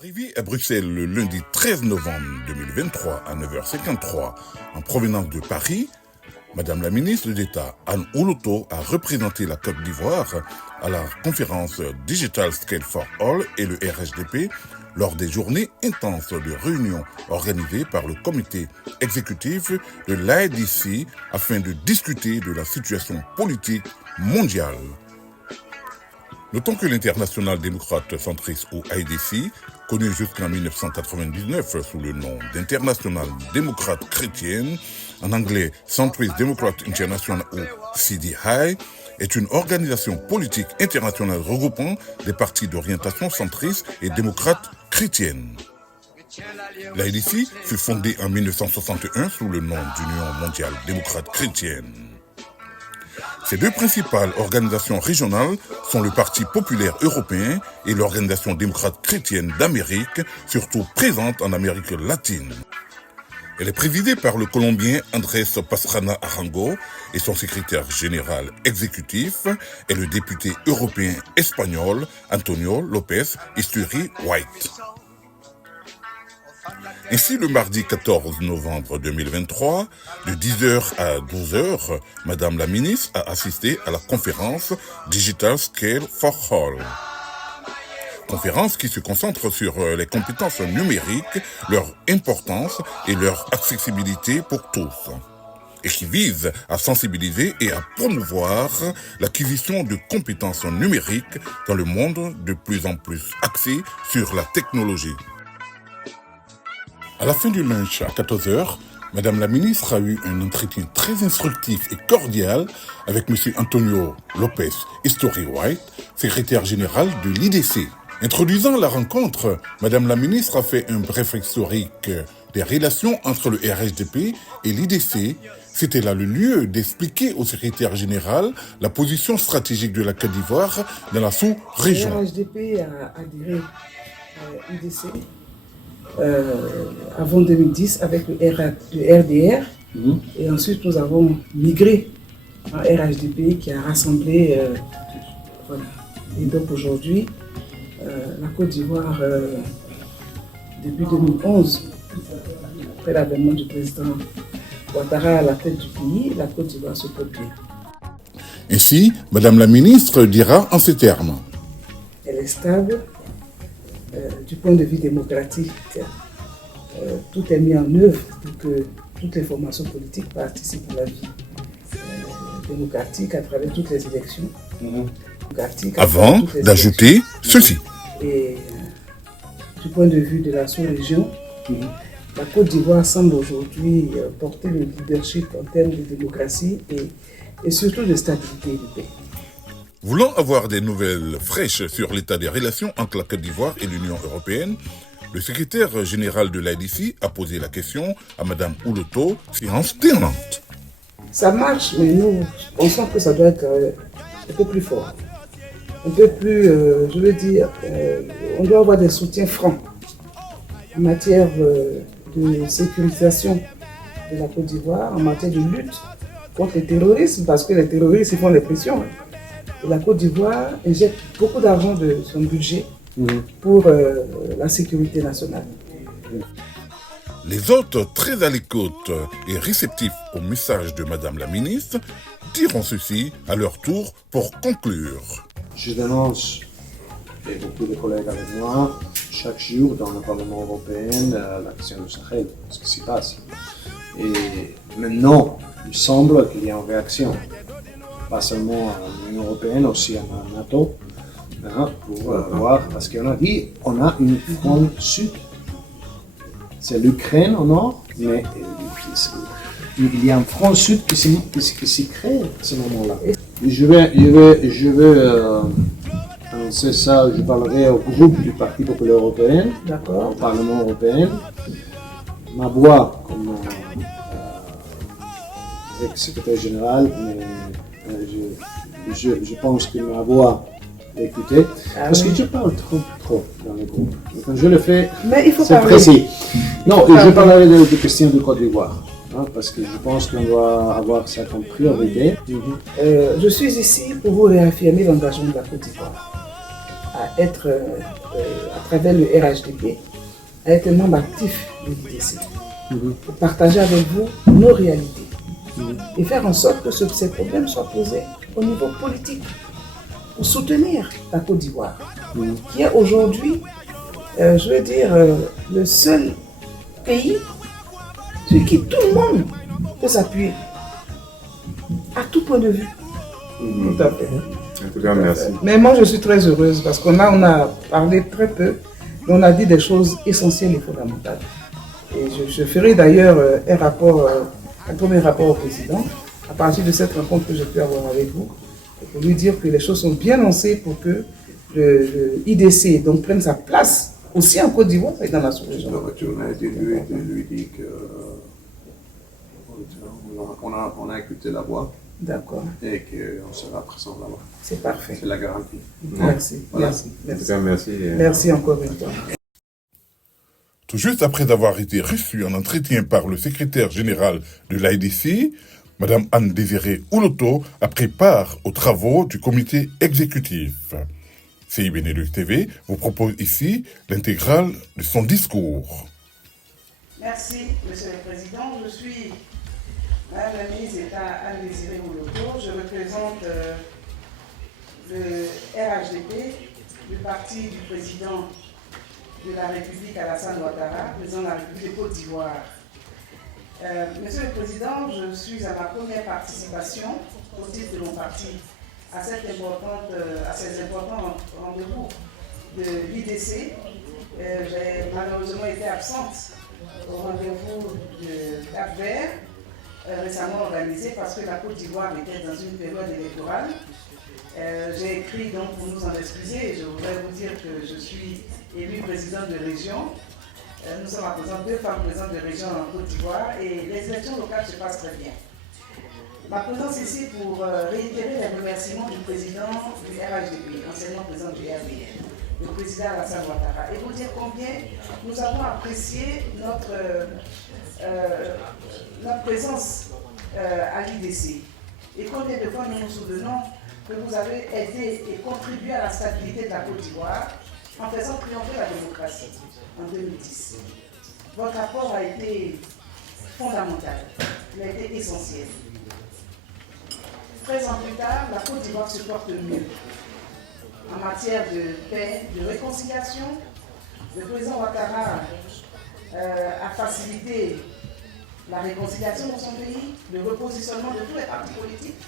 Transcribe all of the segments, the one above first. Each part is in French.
Arrivé à Bruxelles le lundi 13 novembre 2023 à 9h53 en provenance de Paris, Madame la ministre d'État Anne Ouloto a représenté la Côte d'Ivoire à la conférence Digital Scale for All et le RHDP lors des journées intenses de réunions organisées par le comité exécutif de l'AIDC afin de discuter de la situation politique mondiale. Notons que l'Internationale démocrate centriste ou IDC, connue jusqu'en 1999 sous le nom d'Internationale démocrate chrétienne, en anglais Centrist Democrat International ou CDI, est une organisation politique internationale regroupant des partis d'orientation centriste et démocrate chrétienne. L'IDC fut fondée en 1961 sous le nom d'Union mondiale démocrate chrétienne. Ces deux principales organisations régionales sont le Parti populaire européen et l'Organisation démocrate chrétienne d'Amérique, surtout présente en Amérique latine. Elle est présidée par le Colombien Andrés Pastrana Arango et son secrétaire général exécutif est le député européen espagnol Antonio López Istúriz White. Ainsi, le mardi 14 novembre 2023, de 10h à 12h, Madame la ministre a assisté à la conférence Digital Scale for All. Conférence qui se concentre sur les compétences numériques, leur importance et leur accessibilité pour tous. Et qui vise à sensibiliser et à promouvoir l'acquisition de compétences numériques dans le monde de plus en plus axé sur la technologie. À la fin du lunch à 14h, Madame la ministre a eu un entretien très instructif et cordial avec M. Antonio López Istúriz White, secrétaire général de l'IDC. Introduisant la rencontre, Madame la ministre a fait un bref historique des relations entre le RHDP et l'IDC. C'était là le lieu d'expliquer au secrétaire général la position stratégique de la Côte d'Ivoire dans la sous-région. Le RHDP a adhéré à l'IDC avant 2010 avec le RDR. Et ensuite nous avons migré en RHDP qui a rassemblé voilà. Et donc aujourd'hui la Côte d'Ivoire depuis 2011, après l'avènement du président Ouattara à la tête du pays, la Côte d'Ivoire se porte bien. Ainsi, Madame la ministre dira en ces termes. Elle est stable. Du point de vue démocratique, tout est mis en œuvre pour que toutes les formations politiques participent à la vie démocratique à travers toutes les élections. Avant d'ajouter ceci. Et du point de vue de la sous-région, la Côte d'Ivoire semble aujourd'hui porter le leadership en termes de démocratie et surtout de stabilité du pays. Voulant avoir des nouvelles fraîches sur l'état des relations entre la Côte d'Ivoire et l'Union européenne, le secrétaire général de l'IDC a posé la question à Madame Ouloto, séance tenante. Ça marche, mais nous pensons que ça doit être un peu plus fort. Un peu plus, je veux dire, on doit avoir des soutiens francs en matière de sécurisation de la Côte d'Ivoire, en matière de lutte contre le terrorisme, parce que les terroristes ils font des pressions. Et la Côte d'Ivoire injecte beaucoup d'argent de son budget pour la sécurité nationale. Les autres, très à l'écoute et réceptifs au message de Madame la ministre, diront ceci à leur tour pour conclure. Je dénonce, et beaucoup de collègues avec moi, chaque jour dans le Parlement européen, la question du Sahel, ce qui s'y passe. Et maintenant, il semble qu'il y a une réaction. Pas seulement à l'Union européenne, aussi à la NATO, pour voir, parce qu'on a dit on a une front sud. C'est l'Ukraine au nord, mais il y a un front sud qui s'y crée à ce moment-là. Je vais annoncer ça, je parlerai au groupe du Parti populaire européen, au Parlement européen. Ma voix, comme avec le secrétaire général, mais je pense que ma voix est écoutée, parce que je parle trop dans le groupe. Quand je le fais, c'est précis. Non, je parlerai des questions de Côte d'Ivoire, parce que je pense qu'on doit avoir ça comme priorité. Je suis ici pour vous réaffirmer l'engagement de la Côte d'Ivoire à être, à travers le RHDP, à être membre actif de l'IDC, pour partager avec vous nos réalités et faire en sorte que ces problèmes soient posés au niveau politique pour soutenir la Côte d'Ivoire, qui est aujourd'hui, je veux dire, le seul pays sur qui tout le monde peut s'appuyer, à tout point de vue. Tout à fait. En tout cas, merci. Mais moi, je suis très heureuse parce qu'on a parlé très peu, mais on a dit des choses essentielles et fondamentales. Et je ferai d'ailleurs un premier rapport au président à partir de cette rencontre que j'ai pu avoir avec vous, et pour lui dire que les choses sont bien lancées pour que le IDC donc, prenne sa place aussi en Côte d'Ivoire et dans la sous-région. On a été de lui dire qu'on a écouté la voix. D'accord. Et qu'on sera présent là-bas. C'est parfait. C'est la garantie. Merci. Voilà. Merci. En tout cas, merci. Merci encore une fois. Tout juste après avoir été reçu en entretien par le secrétaire général de l'IDC, Mme Anne-Désirée Ouloto a pris part aux travaux du comité exécutif. CI Benelux TV vous propose ici l'intégrale de son discours. Merci, Monsieur le Président. Je suis Madame la ministre d'État Anne-Désirée Ouloto. Je représente le RHDP, le parti du président de la République Alassane Ouattara, président de la République de Côte d'Ivoire. Monsieur le Président, je suis à ma première participation au titre de mon parti à ces importants rendez-vous de l'IDC. J'ai malheureusement été absente au rendez-vous de Cap-Vert, récemment organisé parce que la Côte d'Ivoire était dans une période électorale. J'ai écrit donc pour nous en excuser et je voudrais vous dire que je suis élu président de région. Nous sommes à présent 2 femmes présidentes de région en Côte d'Ivoire et les élections locales se passent très bien. Ma présence ici pour réitérer les remerciements du président du RHDP, anciennement président du RDN, le président Alassane Ouattara, et vous dire combien nous avons apprécié notre présence à l'IDC et combien de fois nous nous souvenons que vous avez aidé et contribué à la stabilité de la Côte d'Ivoire en faisant triompher la démocratie en 2010. Votre apport a été fondamental, il a été essentiel. 13 ans plus tard, la Côte d'Ivoire se porte mieux en matière de paix, de réconciliation. Le président Ouattara a facilité la réconciliation dans son pays, le repositionnement de tous les partis politiques.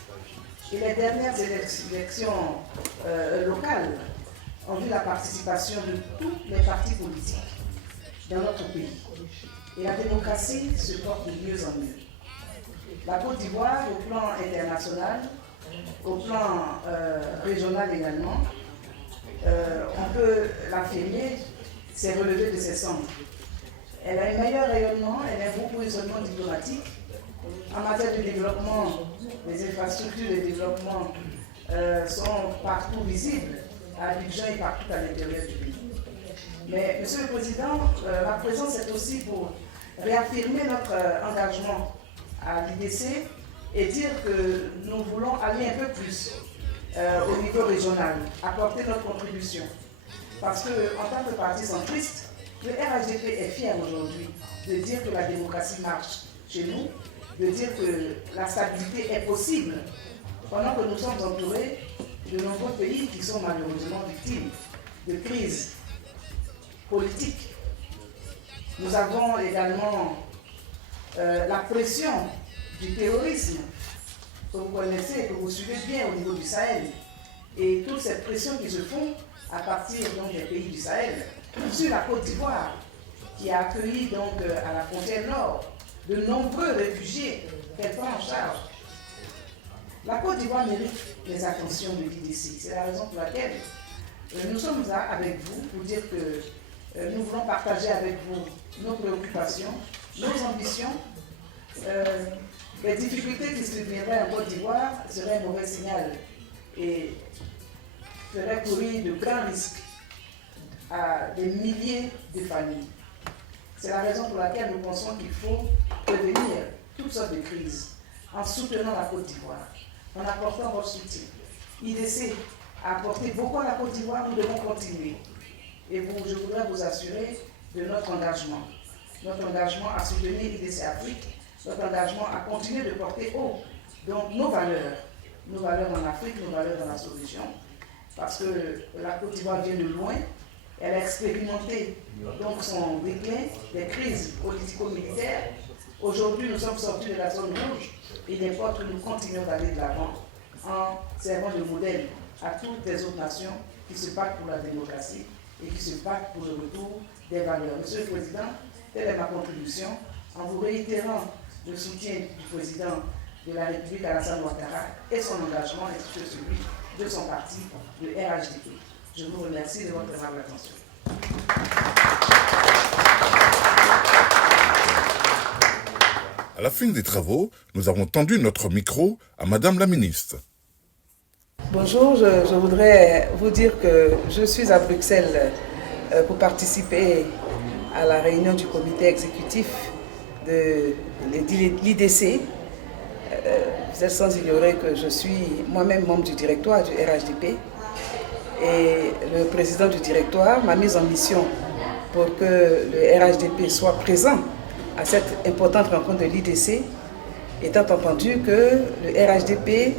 Et les dernières élections locales ont vu la participation de tous les partis politiques dans notre pays. Et la démocratie se porte de mieux en mieux. La Côte d'Ivoire, au plan international, au plan régional également, on peut l'affirmer, s'est relevée de ses cendres. Elle a un meilleur rayonnement, elle a un beau positionnement diplomatique. En matière de développement, les infrastructures de développement sont partout visibles, à Abidjan et partout à l'intérieur du pays. Mais, Monsieur le Président, ma présence est aussi pour réaffirmer notre engagement à l'IDC et dire que nous voulons aller un peu plus au niveau régional, apporter notre contribution. Parce qu'en tant que parti centriste, le RHDP est fier aujourd'hui de dire que la démocratie marche chez nous, de dire que la stabilité est possible pendant que nous sommes entourés de nombreux pays qui sont malheureusement victimes de crises politiques. Nous avons également la pression du terrorisme que vous connaissez, que vous suivez bien au niveau du Sahel, et toutes ces pressions qui se font à partir donc, des pays du Sahel, sur la Côte d'Ivoire, qui a accueilli donc à la frontière nord de nombreux réfugiés qu'elle prend en charge. La Côte d'Ivoire mérite les attentions de l'IDC. C'est la raison pour laquelle nous sommes là avec vous pour dire que nous voulons partager avec vous nos préoccupations, nos ambitions. Les difficultés qui se viendraient en Côte d'Ivoire seraient un mauvais signal et feraient courir de grands risques à des milliers de familles. C'est la raison pour laquelle nous pensons qu'il faut prévenir toutes sortes de crises en soutenant la Côte d'Ivoire, en apportant votre soutien. IDC a apporté beaucoup à la Côte d'Ivoire, nous devons continuer. Et je voudrais vous assurer de notre engagement. Notre engagement à soutenir l'IDC Afrique, notre engagement à continuer de porter haut donc nos valeurs en Afrique, nos valeurs dans la sous-région, parce que la Côte d'Ivoire vient de loin, elle a expérimenté donc son déclin, des crises politico-militaires. Aujourd'hui, nous sommes sortis de la zone rouge. Il importe que nous continuions d'aller de l'avant en servant de modèle à toutes les autres nations qui se battent pour la démocratie et qui se battent pour le retour des valeurs. Monsieur le Président, telle est ma contribution en vous réitérant le soutien du Président de la République Alassane Ouattara et son engagement ainsi que celui de son parti, le RHDP. Je vous remercie de votre aimable attention. À la fin des travaux, nous avons tendu notre micro à Madame la ministre. Bonjour, je voudrais vous dire que je suis à Bruxelles pour participer à la réunion du comité exécutif de l'IDC. Vous êtes sans ignorer que je suis moi-même membre du directoire du RHDP et le président du directoire m'a mis en mission pour que le RHDP soit présent à cette importante rencontre de l'IDC, étant entendu que le RHDP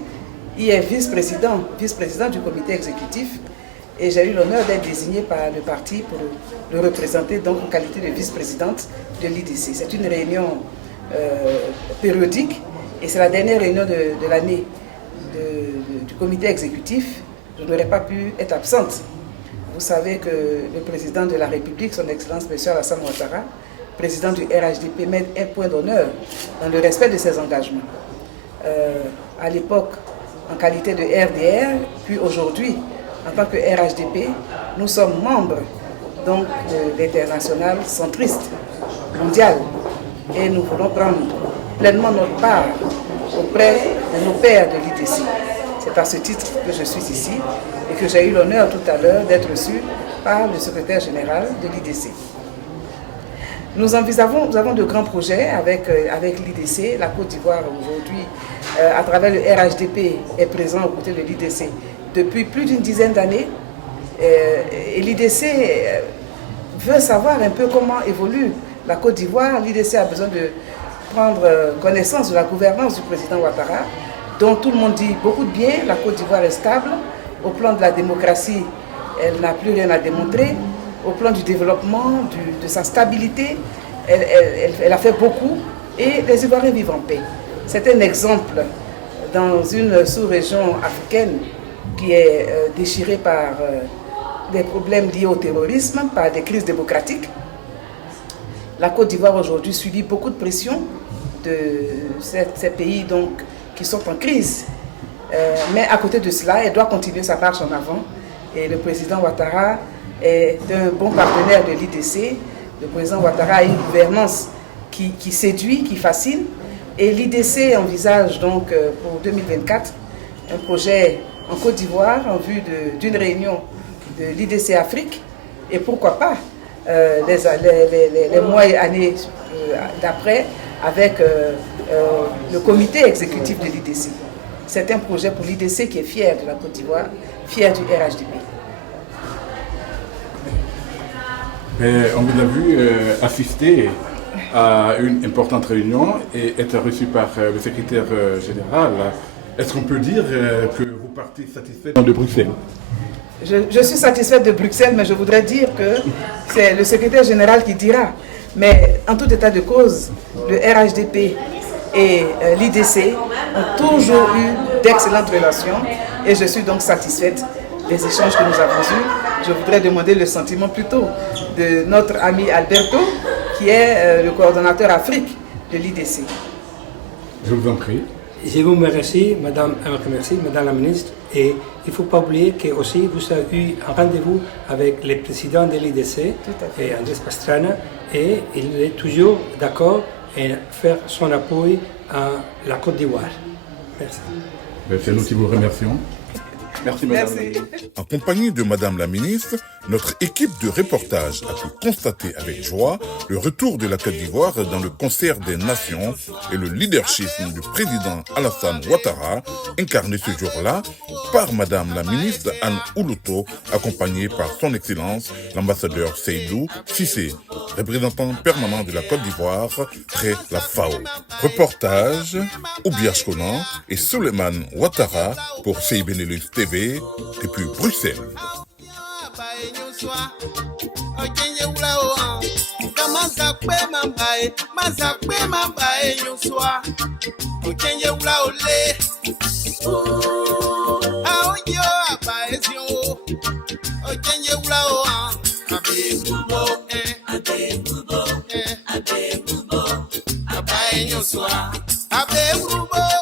y est vice-président du comité exécutif et j'ai eu l'honneur d'être désignée par le parti pour le représenter donc en qualité de vice-présidente de l'IDC. C'est une réunion périodique et c'est la dernière réunion de l'année du comité exécutif. Je n'aurais pas pu être absente. Vous savez que le président de la République, son Excellence M. Alassane Ouattara, président du RHDP, met un point d'honneur dans le respect de ses engagements. À l'époque, en qualité de RDR, puis aujourd'hui, en tant que RHDP, nous sommes membres donc, de l'international centriste mondial et nous voulons prendre pleinement notre part auprès de nos pairs de l'IDC. C'est à ce titre que je suis ici et que j'ai eu l'honneur tout à l'heure d'être reçu par le secrétaire général de l'IDC. Nous avons de grands projets avec l'IDC. La Côte d'Ivoire aujourd'hui, à travers le RHDP, est présent aux côtés de l'IDC depuis plus d'une dizaine d'années. Et l'IDC veut savoir un peu comment évolue la Côte d'Ivoire. L'IDC a besoin de prendre connaissance de la gouvernance du président Ouattara, dont tout le monde dit beaucoup de bien. La Côte d'Ivoire est stable. Au plan de la démocratie, elle n'a plus rien à démontrer. Au plan du développement, de sa stabilité, elle a fait beaucoup et les Ivoiriens vivent en paix. C'est un exemple dans une sous-région africaine qui est déchirée par des problèmes liés au terrorisme, par des crises démocratiques. La Côte d'Ivoire aujourd'hui subit beaucoup de pression de ces pays donc, qui sont en crise. Mais à côté de cela, elle doit continuer sa marche en avant. Et le président Ouattara est un bon partenaire de l'IDC. Le président Ouattara a une gouvernance qui séduit, qui fascine. Et l'IDC envisage donc pour 2024 un projet en Côte d'Ivoire en vue d'une réunion de l'IDC Afrique. Et pourquoi pas les mois et années d'après avec le comité exécutif de l'IDC. C'est un projet pour l'IDC qui est fier de la Côte d'Ivoire, fier du RHDP. On vous a vu assister à une importante réunion et être reçu par le secrétaire général. Est-ce qu'on peut dire que vous partez satisfait de Bruxelles? Je suis satisfaite de Bruxelles, mais je voudrais dire que c'est le secrétaire général qui dira. Mais en tout état de cause, le RHDP et l'IDC ont toujours eu d'excellentes relations et je suis donc satisfaite des échanges que nous avons eus. Je voudrais demander le sentiment plutôt de notre ami Alberto, qui est le coordonnateur Afrique de l'IDC. Je vous en prie. Je vous remercie, Madame la ministre, et il ne faut pas oublier que aussi vous avez eu un rendez-vous avec le président de l'IDC, Andrés Pastrana, et il est toujours d'accord à faire son appui à la Côte d'Ivoire. Merci. C'est nous qui vous remercions. Merci, Madame. En compagnie de Madame la ministre, Notre équipe de reportage a pu constater avec joie le retour de la Côte d'Ivoire dans le concert des nations et le leadership du président Alassane Ouattara, incarné ce jour-là par Madame la ministre Anne Ouloto, accompagnée par son Excellence l'ambassadeur Seydou Cissé, représentant permanent de la Côte d'Ivoire près la FAO. Reportage, Oubiache Conan et Suleiman Ouattara pour CI Benelux TV depuis Bruxelles. Abe